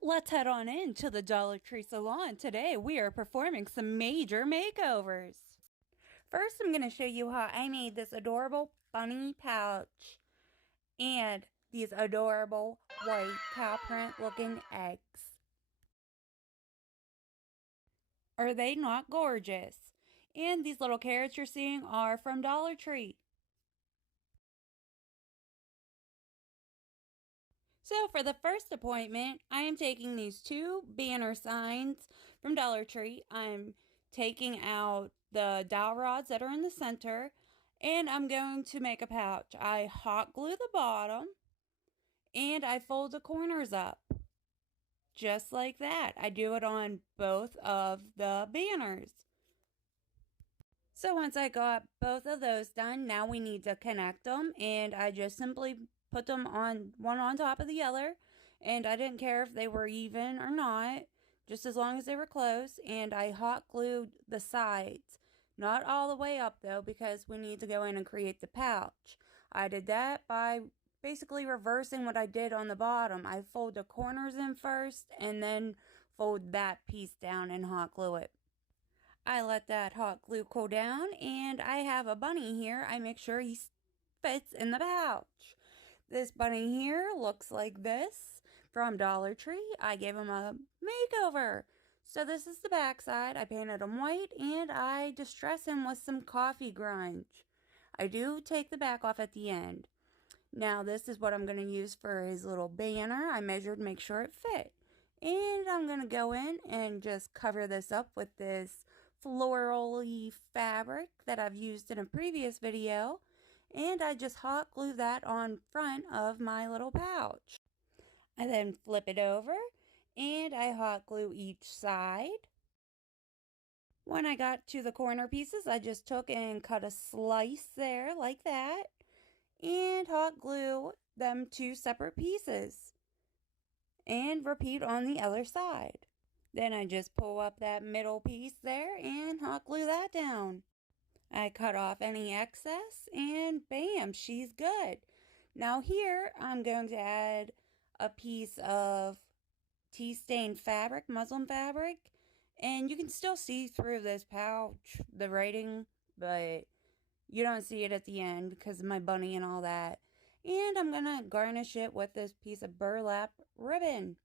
Let's head on in to the Dollar Tree Salon. Today we are performing some major makeovers. First, I'm going to show you how I made this adorable bunny pouch and these adorable white cow print looking eggs. Are they not gorgeous? And these little carrots you're seeing are from Dollar Tree. So for the first appointment, I am taking these two banner signs from Dollar Tree. I'm taking out the dowel rods that are in the center, and I'm going to make a pouch. I hot glue the bottom, and I fold the corners up. Just like that. I do it on both of the banners. So once I got both of those done, now we need to connect them, and I just simply put them on one on top of the other, and I didn't care if they were even or not, just as long as they were close. And I hot glued the sides, not all the way up though, because we need to go in and create the pouch. I did that by basically reversing what I did on the bottom. I fold the corners in first and then fold that piece down and hot glue it. I let that hot glue cool down, and I have a bunny here. I make sure he fits in the pouch. This bunny here looks like this from Dollar Tree. I gave him a makeover. So this is the back side. I painted him white, and I distress him with some coffee grunge. I do take the back off at the end. Now this is what I'm going to use for his little banner. I measured to make sure it fit. And I'm going to go in and just cover this up with this floral-y fabric that I've used in a previous video. And I just hot glue that on front of my little pouch. I then flip it over and I hot glue each side. When I got to the corner pieces, I just took and cut a slice there like that and hot glue them two separate pieces. And repeat on the other side. Then I just pull up that middle piece there and hot glue that down. I cut off any excess and bam, she's good. Now here I'm going to add a piece of tea stained fabric, muslin fabric, and you can still see through this pouch, the writing, but you don't see it at the end because of my bunny and all that. And I'm going to garnish it with this piece of burlap ribbon.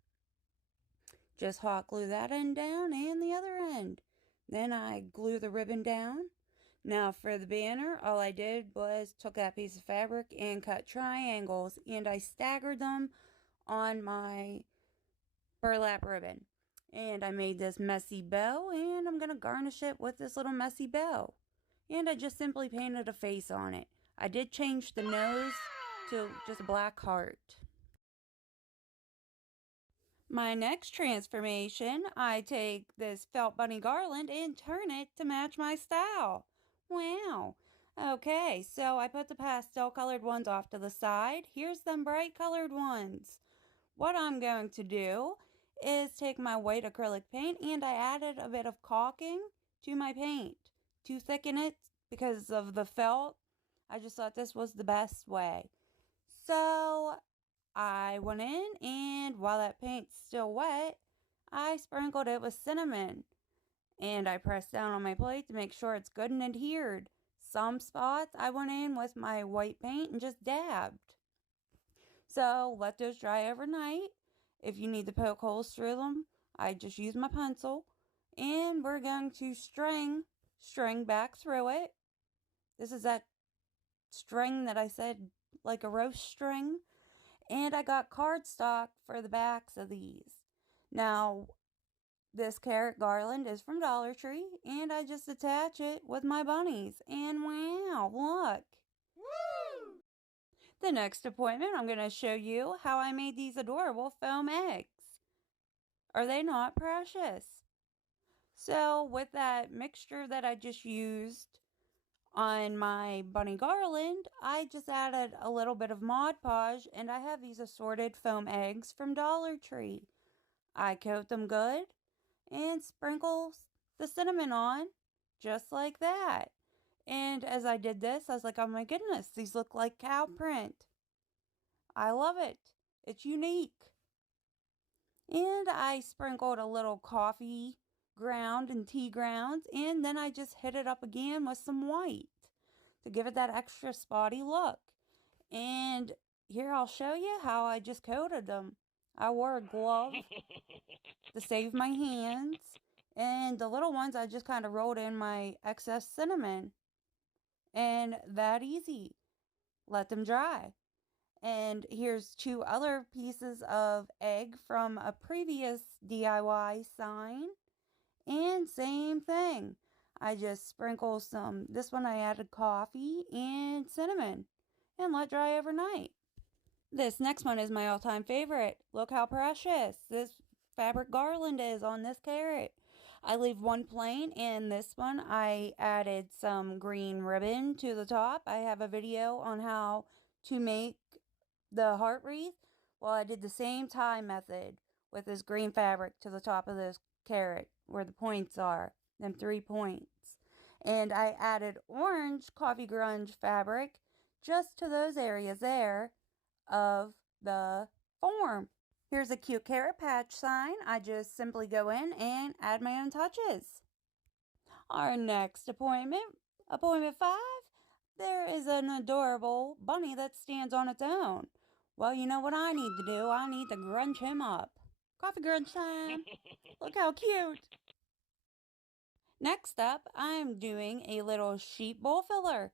Just hot glue that end down and the other end. Then I glue the ribbon down. Now for the banner, all I did was took that piece of fabric and cut triangles, and I staggered them on my burlap ribbon. And I made this messy bow, and I'm going to garnish it with this little messy bow. And I just simply painted a face on it. I did change the nose to just a black heart. My next transformation, I take this felt bunny garland and turn it to match my style. Wow. Okay, so I put the pastel colored ones off to the side. Here's them bright colored ones. What I'm going to do is take my white acrylic paint, and I added a bit of caulking to my paint to thicken it because of the felt. I just thought this was the best way. So I went in, and while that paint's still wet, I sprinkled it with cinnamon. And I pressed down on my plate to make sure it's good and adhered. Some spots I went in with my white paint and just dabbed. So let those dry overnight. If you need to poke holes through them, I just use my pencil. And we're going to string back through it. This is that string that I said, like a roast string. And I got cardstock for the backs of these. Now, this carrot garland is from Dollar Tree, and I just attach it with my bunnies. And wow, look. Woo! The next appointment, I'm going to show you how I made these adorable foam eggs. Are they not precious? So with that mixture that I just used on my bunny garland, I just added a little bit of Mod Podge, and I have these assorted foam eggs from Dollar Tree. I coat them good and sprinkle the cinnamon on just like that. And as I did this, I was like, oh my goodness, these look like cow print. I love it. It's unique. And I sprinkled a little coffee ground and tea grounds, and then I just hit it up again with some white to give it that extra spotty look. And here I'll show you how I just coated them. I wore a glove to save my hands, and the little ones I just kind of rolled in my excess cinnamon. And that easy. Let them dry. And here's 2 other pieces of egg from a previous DIY sign. And same thing. I just sprinkle some, this one I added coffee and cinnamon and let dry overnight. This next one is my all-time favorite. Look how precious this fabric garland is on this carrot. I leave one plain, and this one I added some green ribbon to the top. I have a video on how to make the heart wreath. Well, I did the same tie method with this green fabric to the top of this carrot where the points are, them 3 points. And I added orange coffee grunge fabric just to those areas there of the form. Here's a cute carrot patch sign. I just simply go in and add my own touches. Our next appointment 5, there is an adorable bunny that stands on its own. Well, you know what I need to do? I need to grunge him up. Coffee grunge time. Look how cute. Next up, I'm doing a little sheep bowl filler.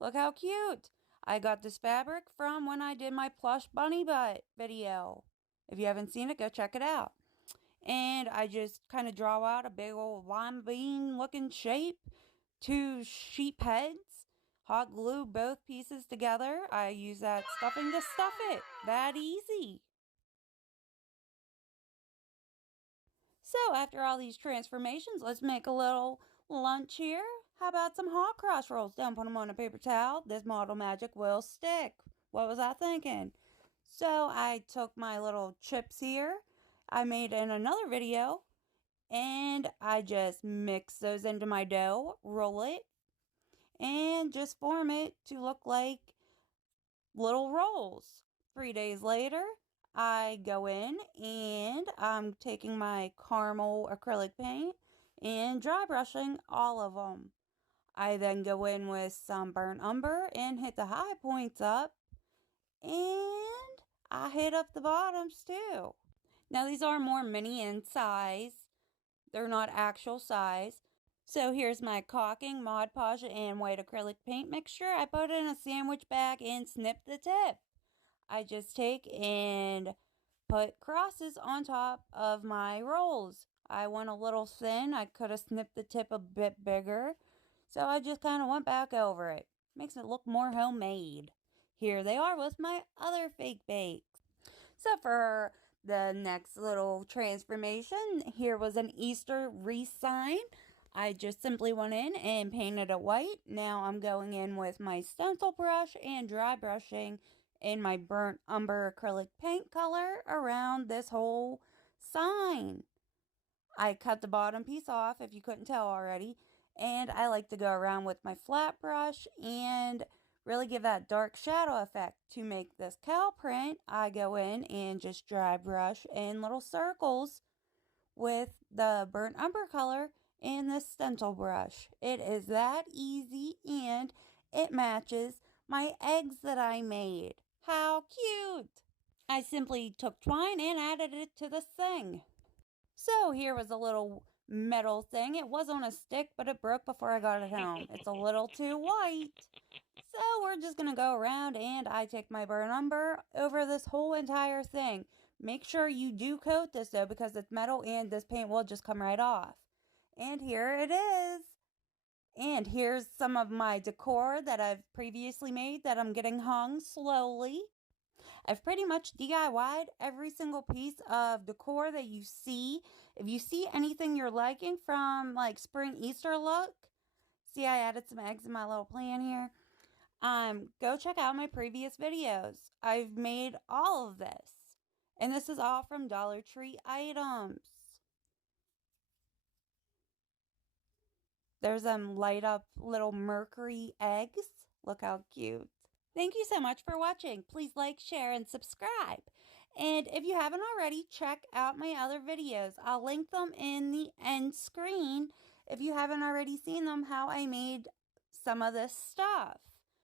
Look how cute. I got this fabric from when I did my plush bunny butt video. If you haven't seen it, go check it out. And I just kind of draw out a big old lima bean looking shape, 2 sheep heads, hot glue both pieces together. I use that stuffing to stuff it. That easy. So after all these transformations, let's make a little lunch here. How about some hot cross rolls? Don't put them on a paper towel. This model magic will stick. What was I thinking? So I took my little chips here I made in another video, and I just mix those into my dough, roll it, and just form it to look like little rolls. 3 days later, I go in and I'm taking my caramel acrylic paint and dry brushing all of them. I then go in with some burnt umber and hit the high points up, and I hit up the bottoms too. Now these are more mini in size. They're not actual size. So here's my caulking, Mod Podge, and white acrylic paint mixture. I put it in a sandwich bag and snip the tip. I just take and put crosses on top of my rolls. I went a little thin. I could have snipped the tip a bit bigger. So I just kind of went back over it. Makes it look more homemade. Here they are with my other fake bakes. So for the next little transformation, here was an Easter wreath sign. I just simply went in and painted it white. Now I'm going in with my stencil brush and dry brushing in my burnt umber acrylic paint color around this whole sign. I cut the bottom piece off, if you couldn't tell already, and I like to go around with my flat brush and really give that dark shadow effect. To make this cow print, I go in and just dry brush in little circles with the burnt umber color and this stencil brush. It is that easy, and it matches my eggs that I made. How cute! I simply took twine and added it to the thing. So here was a little metal thing. It was on a stick, but it broke before I got it home. It's a little too white. So we're just going to go around, and I take my burnt umber over this whole entire thing. Make sure you do coat this though, because it's metal and this paint will just come right off. And here it is. And here's some of my decor that I've previously made that I'm getting hung slowly. I've pretty much DIY'd every single piece of decor that you see. If you see anything you're liking from like spring Easter look, see I added some eggs in my little plan here. Go check out my previous videos. I've made all of this. And this is all from Dollar Tree items. There's light up little mercury eggs. Look how cute. Thank you so much for watching. Please like, share, and subscribe. And if you haven't already, check out my other videos. I'll link them in the end screen if you haven't already seen them, how I made some of this stuff.